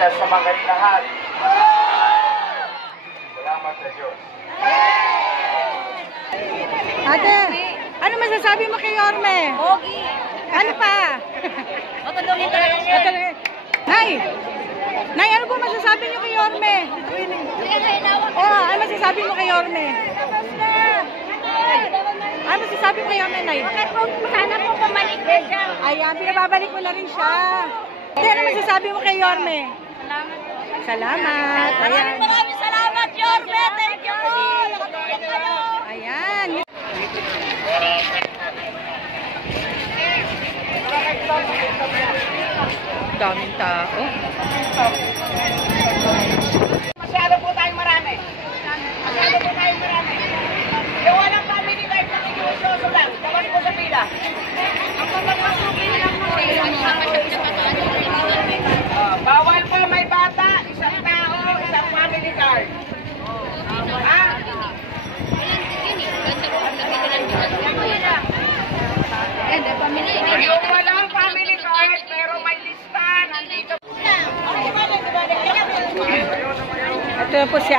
Pilipinas sa mga lahat. Salamat sa Diyos. Ate, ano masasabi mo kay Yorme? Pogi. Ano pa? Matulungin talaga siya. Nay, ano po masasabi niyo kay Yorme? Ano masasabi mo kay Yorme? Ano masasabi mo kay Yorme, Nay? Sana po pumalik na siya. Ayan, pinababalik mo na rin siya. Ate, ano masasabi mo kay Yorme? Salamat. Ayan. Maraming salamat, Yorme. Thank you po. Nakatulong kayo. Ayan. Daming tao. Masyado po tayong marami. Yung walang family kahit nakikiusoso lang. Dapat po sa pila. Ang pagpapasukin lang po. Bawal po may bata, isang tao, isang family card. Ha? Yung walang family card pero may lista, nandito po. Ito po si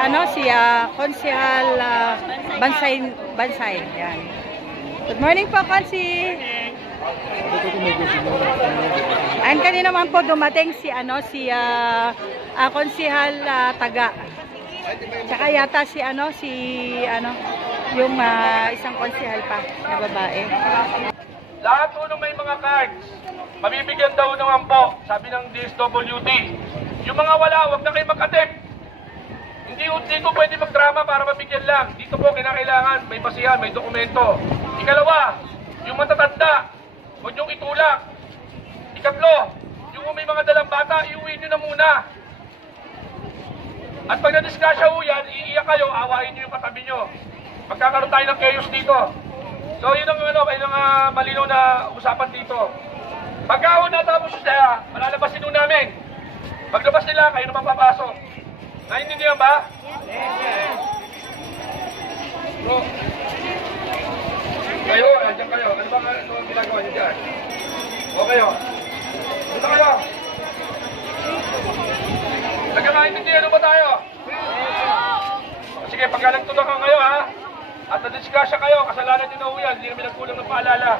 Konsehal Bansay. Yan. Good morning po, Konsi. And kanina naman po dumating si Konsehal Taga. Tsaka yata yung isang konsehal pa na babae. Lahat po nung may mga cards, mabibigyan daw naman po, sabi ng DSWD. Yung mga wala, huwag na kayo mag-attempt. Hindi dito pwede mag-drama para mabigyan lang. Dito po kinakailangan, may basihan, may dokumento. Ikalawa, yung matatanda, huwag niyong itulak. Ikatlo, yung may mga dalang bata, iuwi niyo na muna. At pag na-discussion ho yan, iiyak kayo, awain niyo yung katabi niyo. Magkakaroon tayo ng chaos dito. So yun ang malinaw na usapan dito. Pagka ho natapos siya, malalabasin ho namin. Paglabas nila, kayo na mapapasok. Naintindihan ba? Yes. So, kayo, nandiyan kayo. Ano ba ang ginagawa niyo dyan? O kayo? Punta kayo. Nagkakaintindihan ba tayo? Sige, pagkalagtunan ka ngayon ha. At na-discuss kayo, kasalanan nyo na ho yan. Hindi namin nagkulang ng paalala.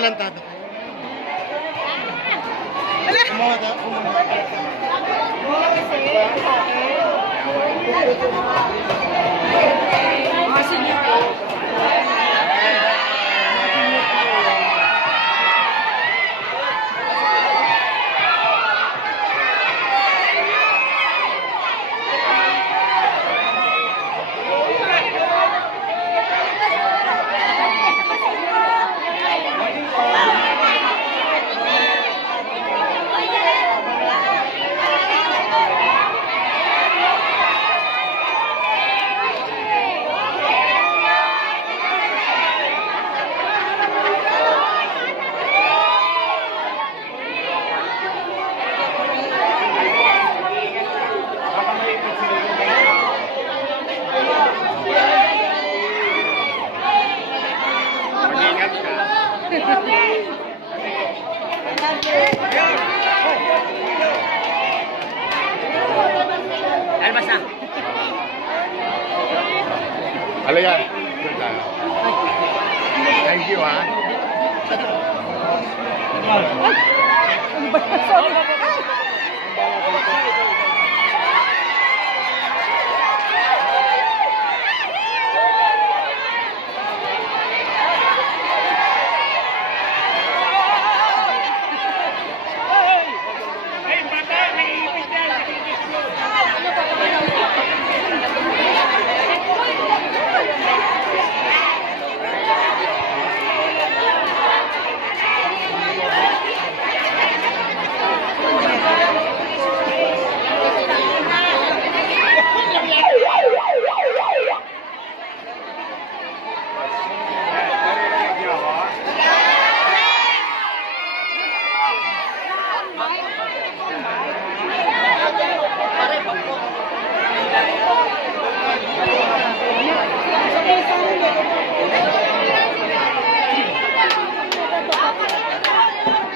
talentado kayo. Umaga. Almas na. Ano yan? Thank you, ha?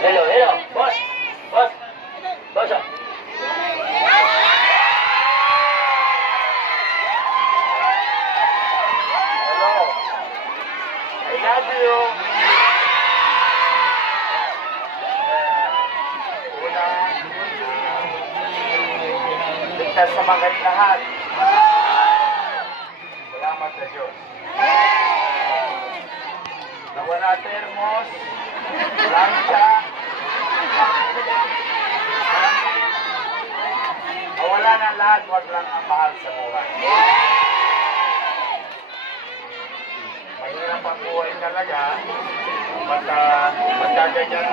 Hello, boss. Boss. Boss. Hello. I love you. Una, ligtas sa mga lahat. Salamat sa Diyos. Nawala termos, lancha, nawala ng lahat, wag lang ang mahal sa buhay. Mahirap ang buhay talaga, magkaganyan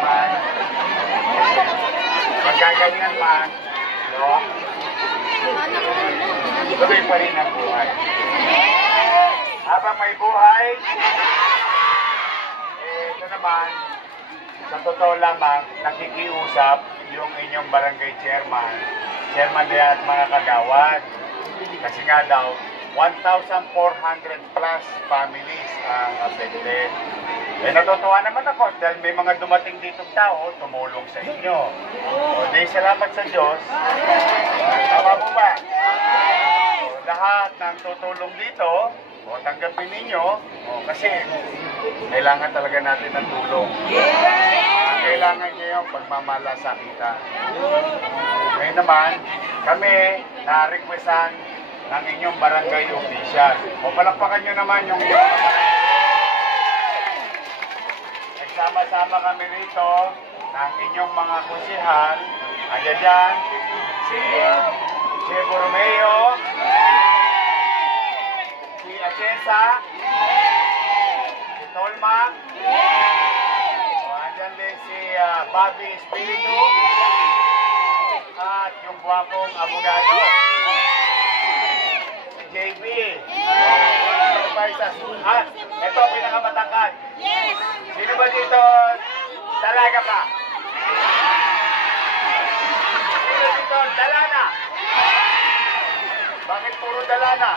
man, no? Tuloy pa rin ang buhay. Habang may buhay, ito naman, sa totoo lamang, nakikiusap yung inyong barangay chairman at mga kagawad. Kasi nga daw, 1,400 plus families ang affected. Natutuwa naman ako dahil may mga dumating dito tao, tumulong sa inyo. O, di salamat sa Diyos. Tama po ba? O, lahat ng tutulong dito, o tanggapin ninyo, kasi kailangan talaga natin ng tulong. Kailangan nyo yung pagmamalasakitan. Ngayon naman, kami na-requestan ng inyong barangay official. O palakpakan nyo naman yung nagsama-sama kami rito ng inyong mga konsihal. Ayan dyan, si Romeo, si Atienza, si Tolma, andyan din si Bobby Espiritu, at yung gwapong abogado, si JB. Ito, pinakamatangkad. Sino ba dito talaga pa? Sino dito dalana? Bakit puro dalana?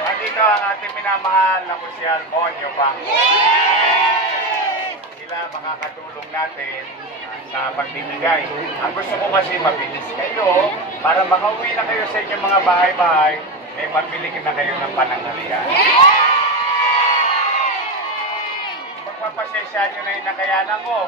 Nandito ang ating minamahal na Kusyal Monyo Pang. Sila makakatulong natin sa pagbibigay. Ang gusto ko kasi mabilis kayo para makauwi na kayo sa inyong mga bahay-bahay, may mabili na kayo ng pananghalian. Magpapasensya pasensya nyo na yung nakayanan ko.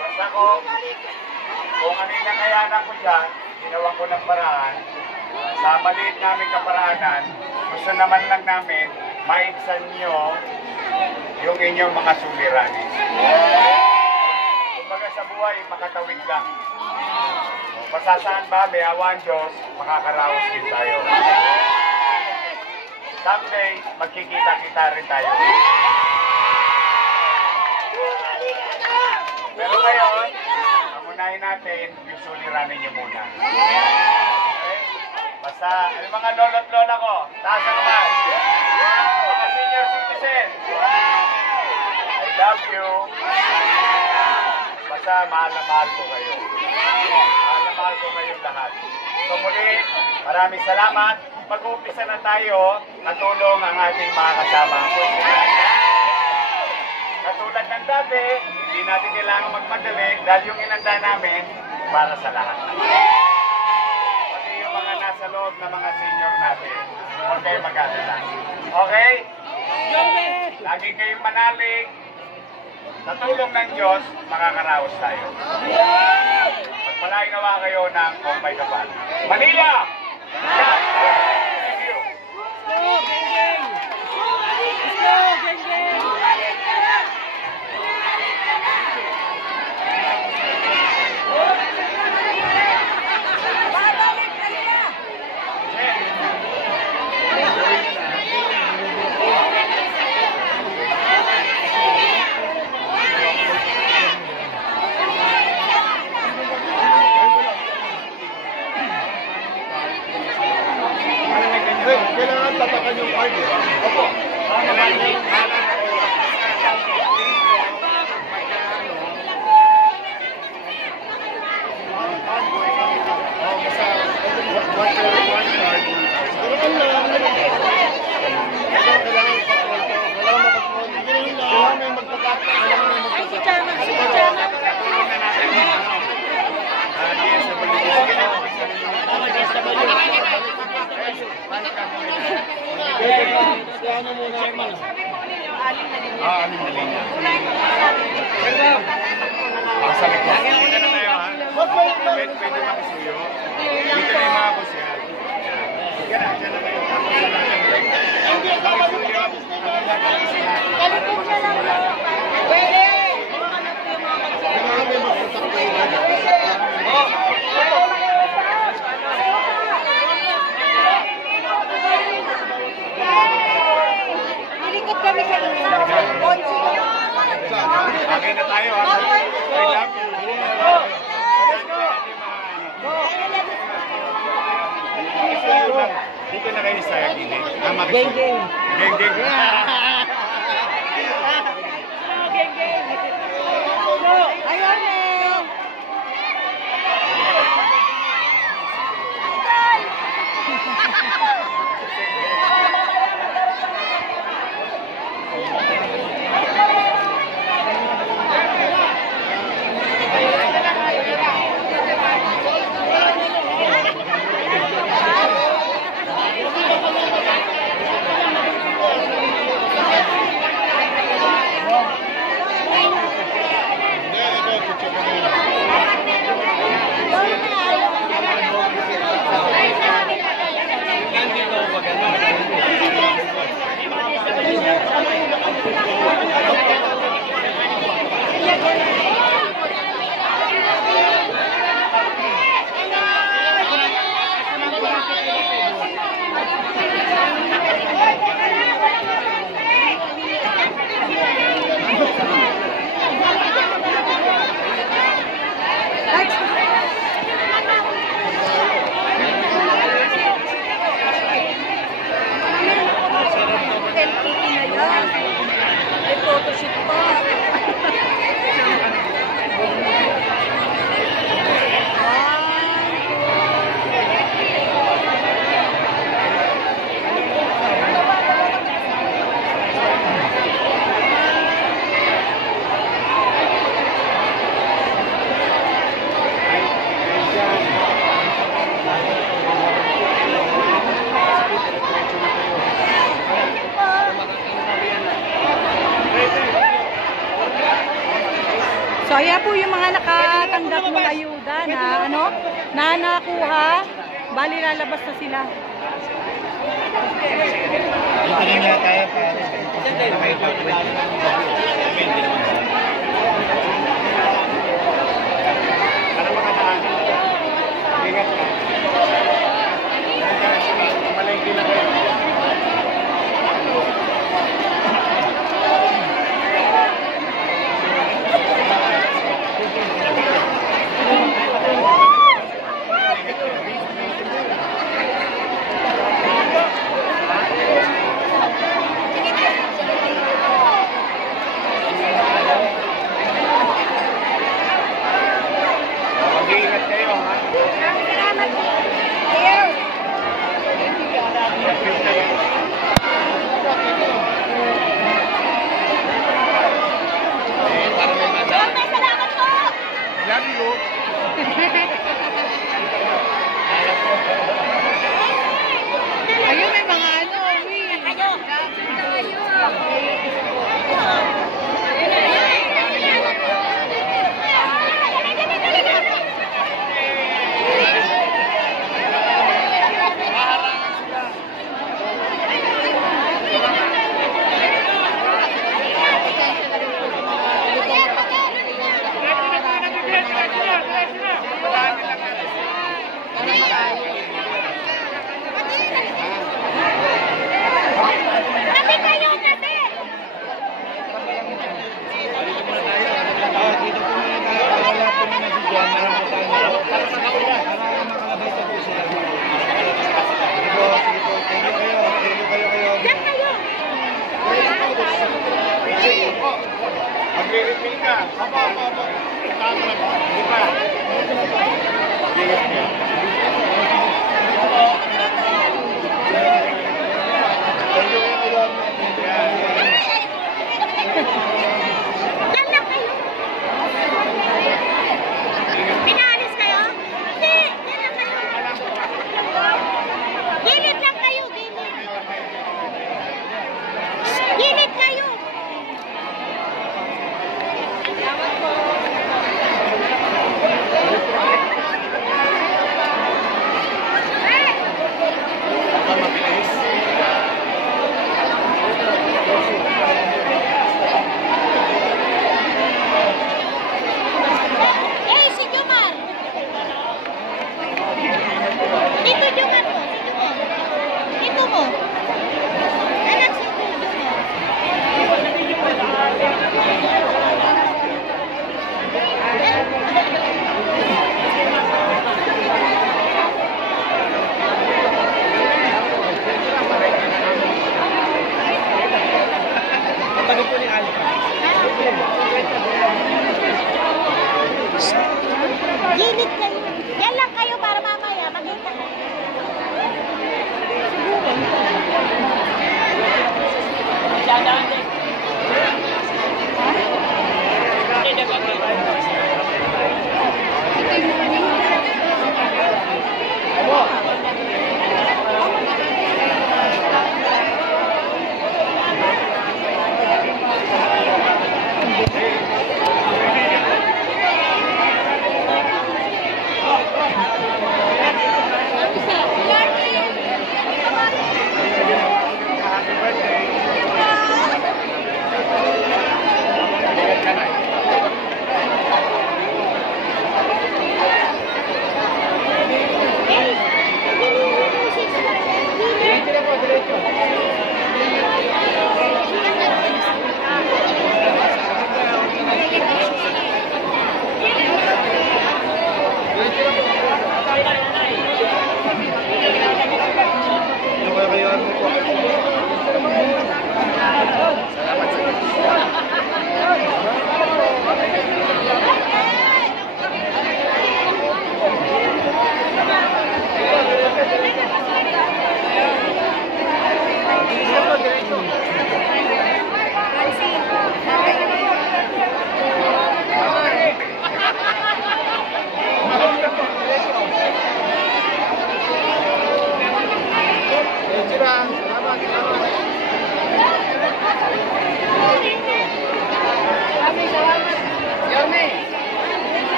Basta kung ano yung nakayanan ko dyan, ginawa ko ng paraan. Sa maliit namin kaparaanan, gusto naman lang namin maibsan nyo yung inyong mga suliranin. Kumbaga sa buhay, makatawid lang. Basta saan ba, may awan Diyos, makakaraos din tayo. Someday, magkikita-kita rin tayo. Pero ngayon, ang unahin natin, yung suliranin nyo muna. Okay? Basta, ano mga lolo't lola ko, taas ang kamay. Mga senior citizen, I love you. Basta, mahal na mahal ko kayo. Mahal na mahal ko kayo lahat. So muli, maraming salamat. Mag-uumpisa na tayo, natulong ang ating mga kasama. Katulad ng dati, hindi natin kailangan magmadali dahil yung inanda namin para sa lahat. Pati yung mga nasa loob na mga senior natin. Huwag kayo mag-alala. Okay? Lagi kayong manalig. Sa tulong ng Diyos, makakaraos tayo. Pagpalain nawa kayo ng Kumbay Kapal. Manila! Thank you. Kailangan tatakan yung card eh. Opo. Aling na linya. Sa likod. Dito na tayo ha. Pwede makisuyo. Dito na yung mga boss yan. Sige na, dyan na tayo. Ilikot kami sa inyo. Okay na tayo ha. I love you. Dito na kayo sa gilid. Geng geng. Geng geng. Ayun eh. So, ayan po yung mga nakatanggap ng ayuda na, na nakuha. Bali, lalabas na sila. Dito rin nga tayo pare. Para makadaan. Ingat ka. Malengke na kayo. Mag-iingat kayo, ha? Salamat po. Yorme, salamat po. Love you. Ayun, may mga uwi. Kayo. Tabi kayo, tabi. Dito po muna tayo. Wala po muna si John. Marami tayo. Para makalabay sa po sila. Sige po. Thank you kayo. Diyan kayo. Magre-refill ka. Opo. Tama na po. Di ba? Ingat kayo. Diyan lang kayo. Pinaalis kayo? Hindi. Diyan lang kayo. Gilid lang kayo. Gilid. Gilid kayo. Eh, si Jumar. Dito, Jumar mo. Dito mo. Anak si Jumar. Tagal po ni Alpha. Gilid kayo. Yan lang kayo para mamaya makita kayo. Happy birthday.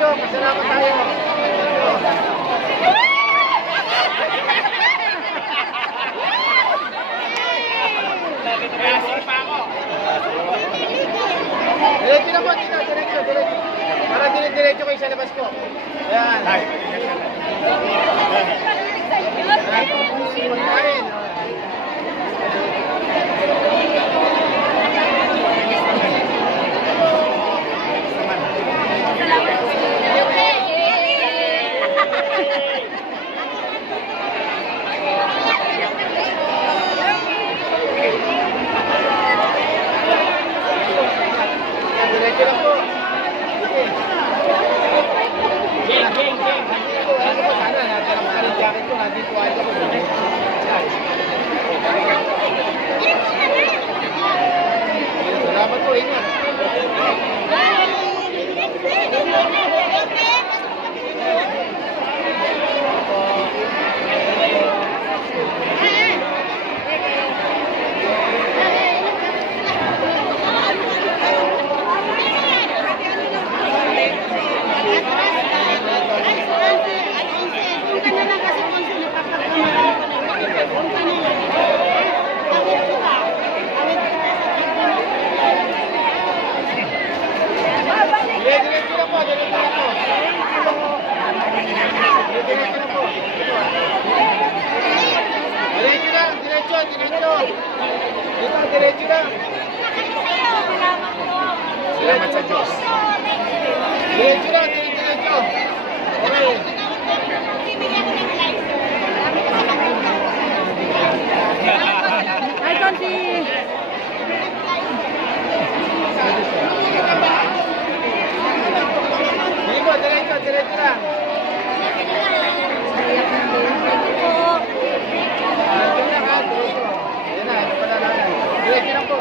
diretso. Pasalamat tayo. Diretso na po, dito. Diretso. Para diretso kayo sa labas ko. Ayan. Pagkain. Diretso na po. Ano po sana, natin ang jacket ko, nandito ay ko. Salamat po, ingat. Diretso na po. Diretso na. Salamat sa Diyos. Diretso na. Okay. Ay, konti. Hindi po, diretso na. Diretso na po.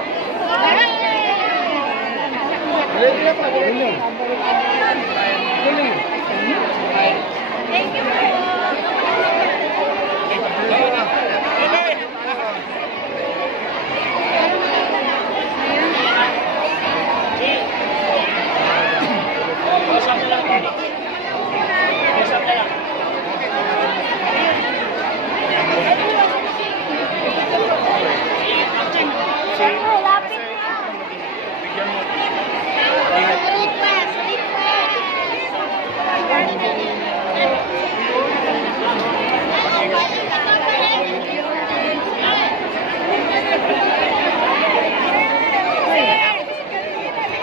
Thank you po. Lapit na. Request.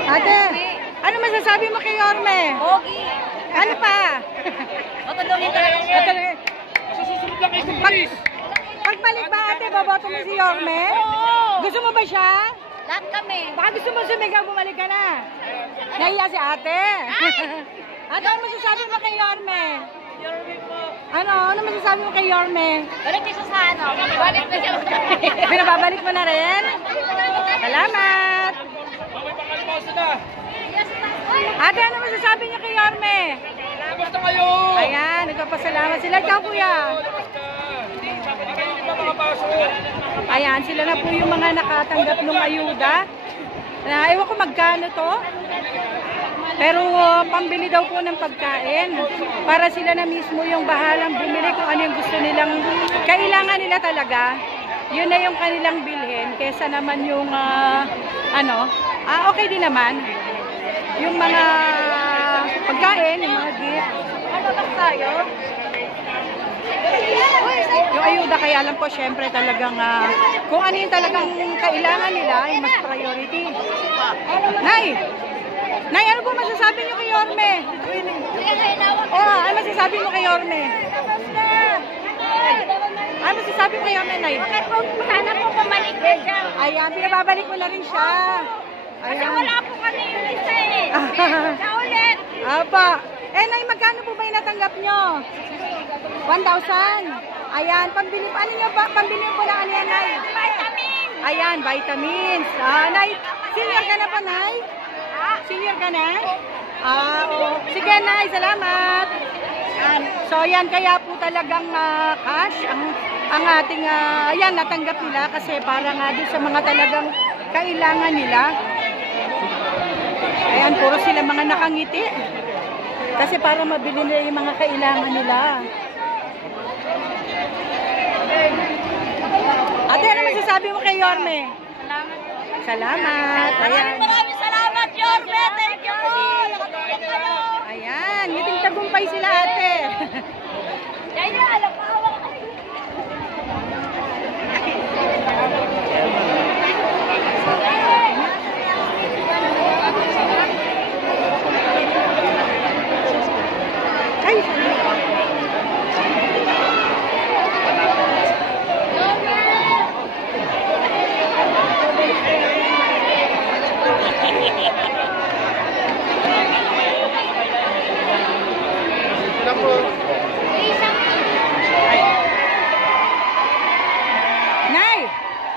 Ate, ano masasabi mo kay Yorme? Pogi. Ano pa? Matulungin talaga siya. Susunod lang kayo sa pulis. Pagbalik ba ate, boboto mo si Yorme? Oo. Gusto mo ba siya? Lahat kami. Baka gusto mo sumigaw, bumalik ka na. Nahiya si ate. Ate, ano masasabi mo kay Yorme? Ano masasabi mo kay Yorme? Balik niya siya sa ano. Balik na siya. Pinababalik mo na rin? Salamat. Bawal pangalmoso na. Ate, ano masasabi niyo kay Yorme? Basta kayo. Ayan, nagpapasalamat sila. Ikaw, kuya. Labas ka. Baka hindi pa makapasok. Ayan, sila na po yung mga nakatanggap ng ayuda. Ewan ko magkano to. Pero pambili daw po ng pagkain. Para sila na mismo yung bahalang bumili kung ano yung gusto nilang, kailangan nila talaga. Yun na yung kanilang bilhin. Kesa naman yung, okay din naman. Yung mga pagkain, yung mga gift. Ano ba tayo? Yung ayuda, kaya alam ko, syempre talagang, kung ano yung talagang kailangan nila, yung mas priority. Nay, ano po masasabi niyo kay Yorme? Ano masasabi mo kay Yorme? Ano masasabi mo kay Yorme, Nay? Sana po pumalik na siya. Ayan, pinababalik mo na rin siya. Kasi Ayan. wala po kami yung isa eh. Naulit. Apa. Nay, magkano po ba yung natanggap nyo? 1,000. Ayan, pambili pa. Ano nyo ba? Pambili mo lang ano yan, Nay? Vitamin. Ayan, vitamins. Nay, senior ka na pa, Nay? Senior ka na? Oo. Sige, Nay, salamat. So, yan, kaya po talagang cash ang ating, ayan, natanggap nila kasi para nga doon sa mga talagang kailangan nila. Ayan, puro sila mga nakangiti. Kasi para mabili nila yung mga kailangan nila. Ate, ano masasabi mo kay Yorme? Salamat. Ayan. Maraming salamat, Yorme. Thank you po. Nakatulong kayo. Ayan, ngiting tagumpay sila ate. Kaya alam ko, hawak ko. Ay, Nay,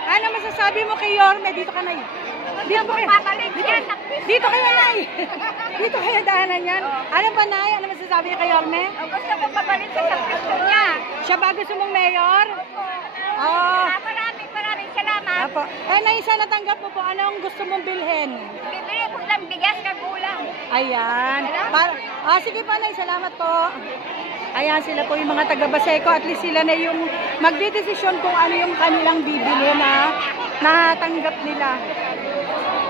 ano masasabi mo kay Yorme? Dito ka, Nay. Dito kayo. Dito kayo, Nay. Dito kayo daanan yan. Ano ba, Nay? Ano masasabi niya kay Yorme? Gusto ko pabalik sa pwesto niya. Siya ba gusto mong mayor? Oo. Maraming salamat. Apo. Eh, Nay, isa natanggap mo po. Anong gusto mong bilhin? Bibili ko lang bigas na gulang. Ayan. Sige po, Nay. Salamat po. Ayan, sila po yung mga taga-Baseco. At least sila na yung magdidesisyon kung ano yung kanilang bibili na natanggap nila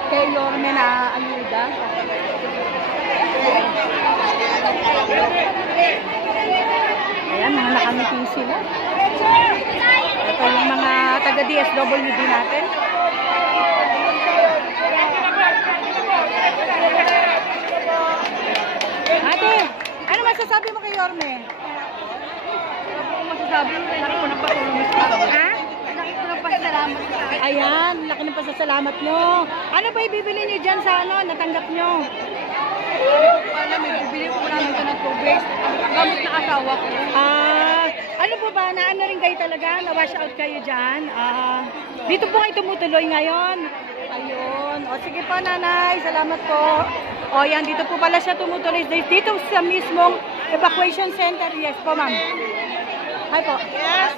kay Yorme na ayuda. Ayan, mga nakangiti sila. Ito yung mga taga-DSWD natin. Ate, ano masasabi mo kay Yorme? Masasabi mo, laki ko ng patulong sa Ha? laki ko ng pasalamat sa akin. Ayan, laki ng pasasalamat nyo. Ano ba ibibili nyo dyan sa ano, natanggap nyo? Alam, may bibili ko namin ito ng tubig. Gamit na asawa ko. Ano po ba, na ano rin kayo talaga? Na-wash out kayo dyan? Dito po kayo tumutuloy ngayon? Ayun. O sige po, nanay. Salamat po. O yan, dito po pala siya tumutuloy. Dito sa mismong evacuation center. Yes po, ma'am. Hi po. Yes,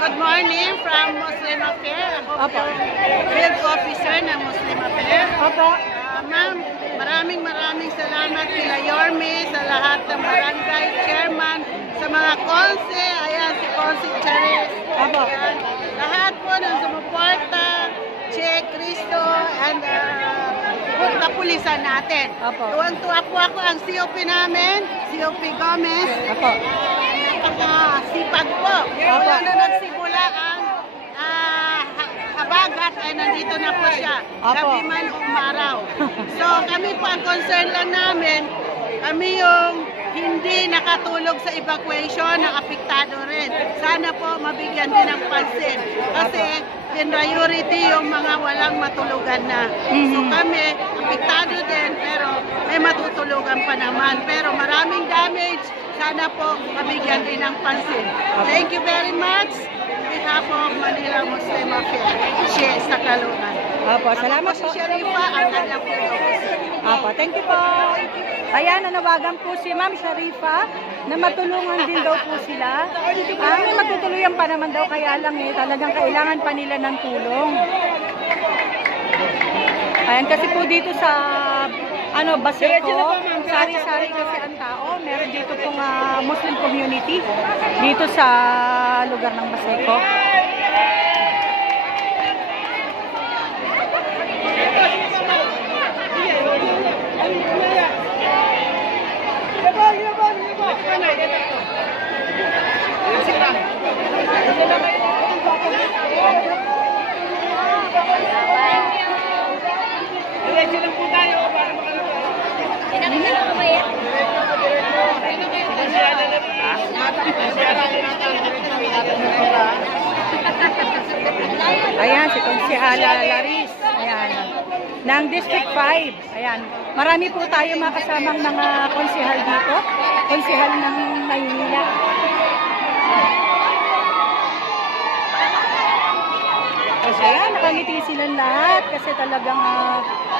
good morning from Muslim Affair. Ako Opo. yung field officer ng Muslim Affair. Opo. Ma'am, maraming salamat kila Yorme, sa lahat ng barangay chairman, sa mga konse, ayan si Konse Charis. Opo. Ayan, lahat po ng sumuporta, Che, Cristo, and kapulisan natin. Opo. Tuwang-tuwa po ako ang COP namin, COP Gomez. Opo. Napakasipag po. Wala na nagsimula ang habagat ay nandito na po siya. Opo. Gabi man o umaraw. So kami po ang concern lang namin, kami yung hindi nakatulog sa evacuation ng apektado rin. Sana po mabigyan din ng pansin. Kasi in priority yung mga walang matulugan na. So kami, apektado din, pero may matutulugan pa naman. Pero maraming damage, sana po mabigyan din ng pansin. Thank you very much. On behalf of Manila Muslim Affair, She sa Kalungan. Opo, salamat Si po. Sharifa, ang kanyang field officer. Opo, thank you po. Ayan, nanawagan po si Ma'am Sharifa na matulungan din daw po sila. May matutuluyan pa naman daw, kaya lang talagang kailangan pa nila ng tulong. Ayan, kasi po dito sa Baseco, sari-sari kasi ang tao. Meron dito pong Muslim community dito sa lugar ng Baseco. Ayan, si Konsehala Laris. Ayan. Ng District 5. Ayan. Marami po tayo mga kasamang mga konsehal dito. Konsehal ng Maynila. Ayan, nakangiti silang lahat kasi talagang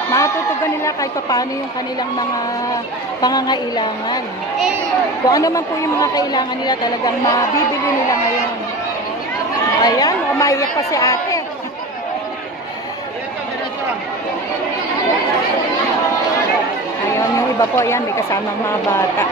matutugan nila kahit paano yung kanilang mga pangangailangan. Kung ano man po yung mga kailangan nila, talagang mabibili nila ngayon. Ayan, umaiyak pa si ate. Ayan, yung iba po, ayan, may kasamang mga bata.